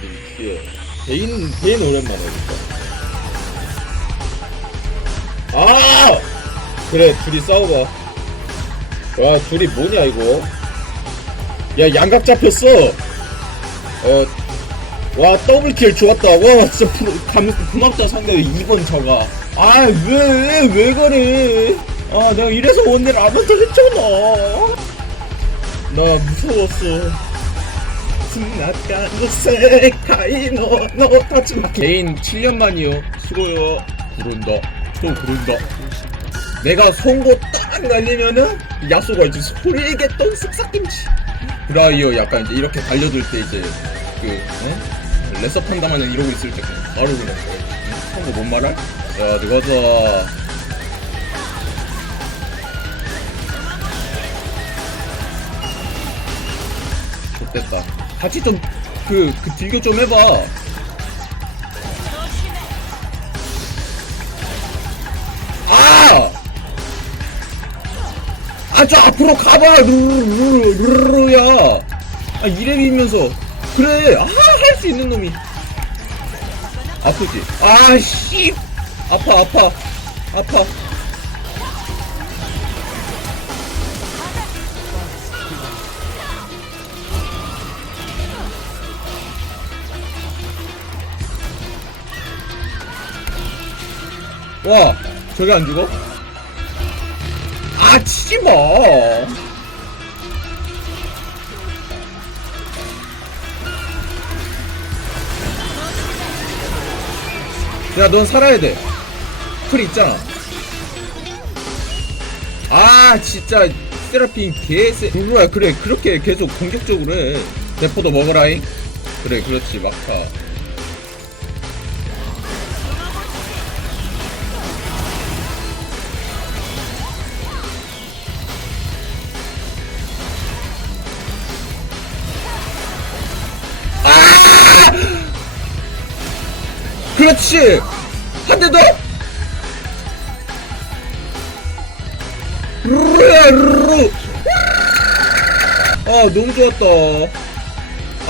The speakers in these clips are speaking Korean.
사람들이 귀여워. 베인, 베인 오랜만에 진짜. 아! 그래, 둘이 싸워봐. 와, 둘이 뭐냐, 이거. 야, 양각 잡혔어! 어, 와, 더블킬 좋았다. 와, 진짜 부, 감, 고맙다, 상대이 2번 저가. 아, 왜, 왜 그래? 아, 내가 이래서 원딜 안 한다 했잖아. 나 무서웠어. 너 타지마 개인 7년 만이요. 수고요. 구른다. 또 구른다. 내가 송곳 딱 날리면은 야수가 이제 소리겠던 쓱싹김치. 브라이어 약간 이제 이렇게 달려들 때 이제 그 어? 레서 판다마는 이러고 있을 때 그냥 바로 그냥 응? 송곳 뭔 말할? 야 들어가자. 좋됐다 같이 좀 그 그 딜교 좀 해봐 아! 아, 저 앞으로 가봐! 루루루루루야! 아, 이래이면서 그래! 아, 할 수 있는 놈이. 아프지? 아, 씨! 아파, 아파. 아파. 와, 저게 안 죽어? 아, 치지 마! 야, 넌 살아야 돼. 풀 있잖아. 아, 진짜, 세라핀 개쎄. 누구야, 그래, 그렇게 계속 공격적으로 해. 대포도 먹어라잉. 그래, 그렇지, 막타. 그렇지! 한 대 더! 루루! 아, 너무 좋았다.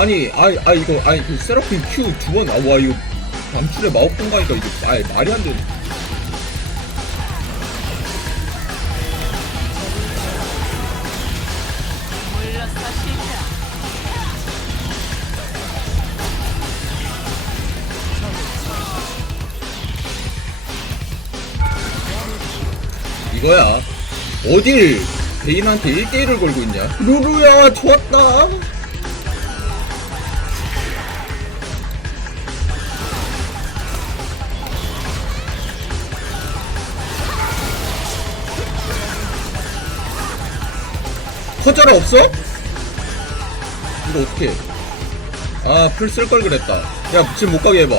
아니, 아, 아, 이거, 아니, 그 세라핀 Q 두 번, 아, 와, 이거, 밤출에 마법 공가니까 이거, 아예 말이 안 되네. 이거야. 어딜 베인한테 1대1을 걸고 있냐? 루루야, 좋았다. 커져라 없어? 이거 어떻게? 아, 풀 쓸 걸 그랬다. 야, 지금 못 가게 해봐.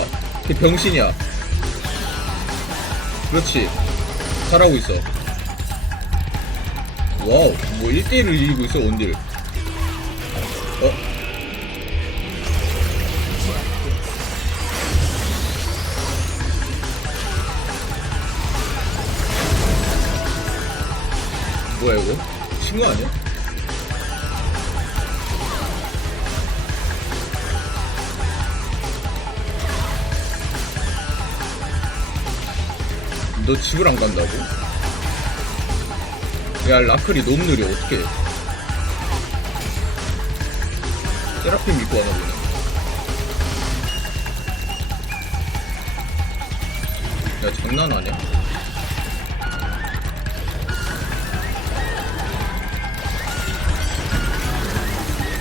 걔 병신이야. 그렇지. 잘하고 있어. 와우, 뭐 1대1을 이기고 있어, 원딜. 어? 뭐야, 이거? 친구 아니야? 너 집을 안 간다고? 야 라클이 너무 느려. 어떡해. 세라핀 믿고 하나 보네. 야 장난 아니야?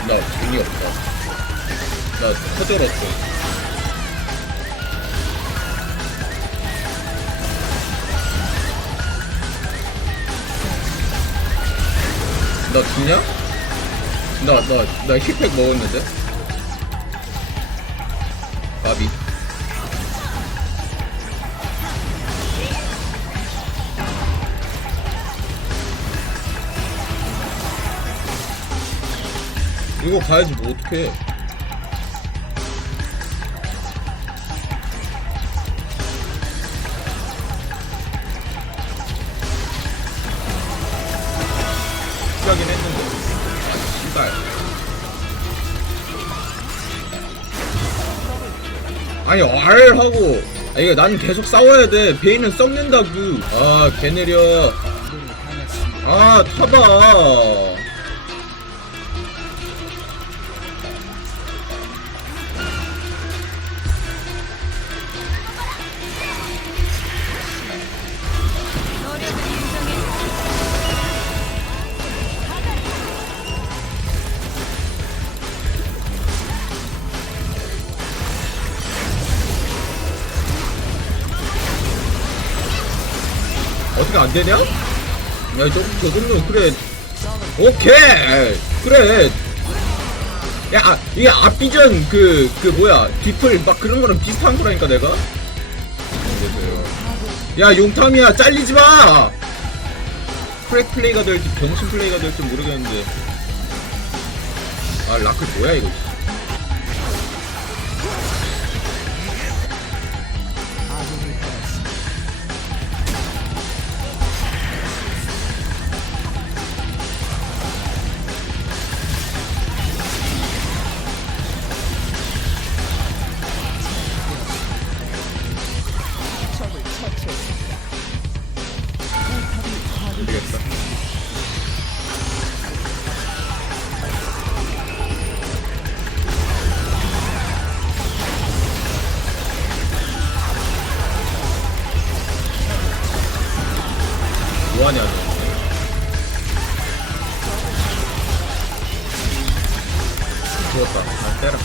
나 돈이 없다. 나 터져랐어 나 죽냐? 나, 나, 나 힙팩 먹었는데? 바비. 이거 가야지 뭐 어떡해. 아니 R 하고. 아 이거 난 계속 싸워야 돼. 베인은 썩는다고. 아 개느려. 아 타봐 어떻게 안 되냐? 야, 저, 저 정도, 그래. 오케이! 그래. 야, 아, 이게 앞비전, 그, 그, 뭐야, 뒤풀, 막 그런 거랑 비슷한 거라니까, 내가? 야, 용탐이야, 잘리지 마! 크랙 플레이가 될지, 병신 플레이가 될지 모르겠는데. 아, 라크 뭐야, 이거. 모르겠다. 뭐하냐, 너. 죽었다. 아, 때라.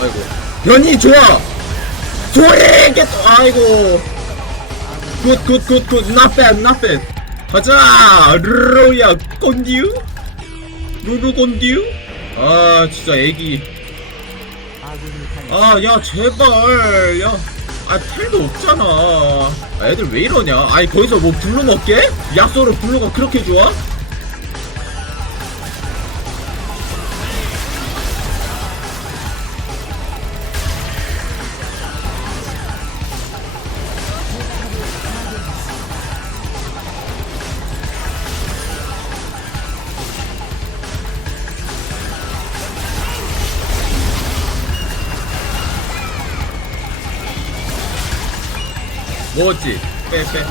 아이고. 연이 좋아! 좋아해! 겠 아이고. 굿, 굿, 굿, 굿. Not bad. 가자! 르로야, 꼰디우? 루루 꼰디우? 아, 진짜 애기. 아, 야, 제발. 야. 아, 텔도 없잖아. 아, 애들 왜 이러냐? 아니, 거기서 뭐 블루 먹게? 약소로 블루가 그렇게 좋아? 먹었지? 빼, 빼.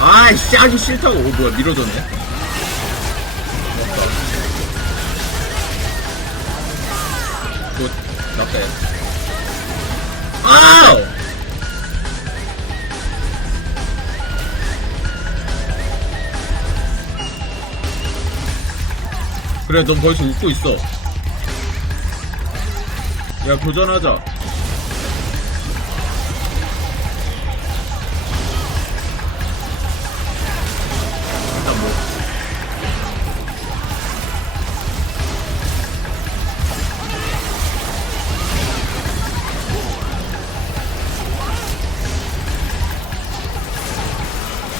아이씨, 하기 싫다고. 오, 뭐야, 밀어줬네. 굿, 나 빼. 아우! 그래, 넌 벌써 웃고 있어. 야, 도전하자.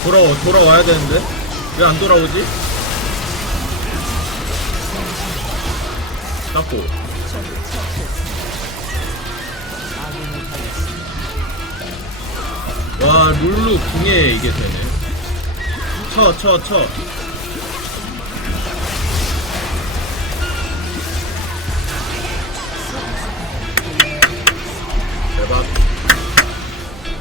돌아와 돌아와야 되는데 왜 안 돌아오지? 닦고 와 룰루 궁에 이게 되네 쳐 쳐, 쳐.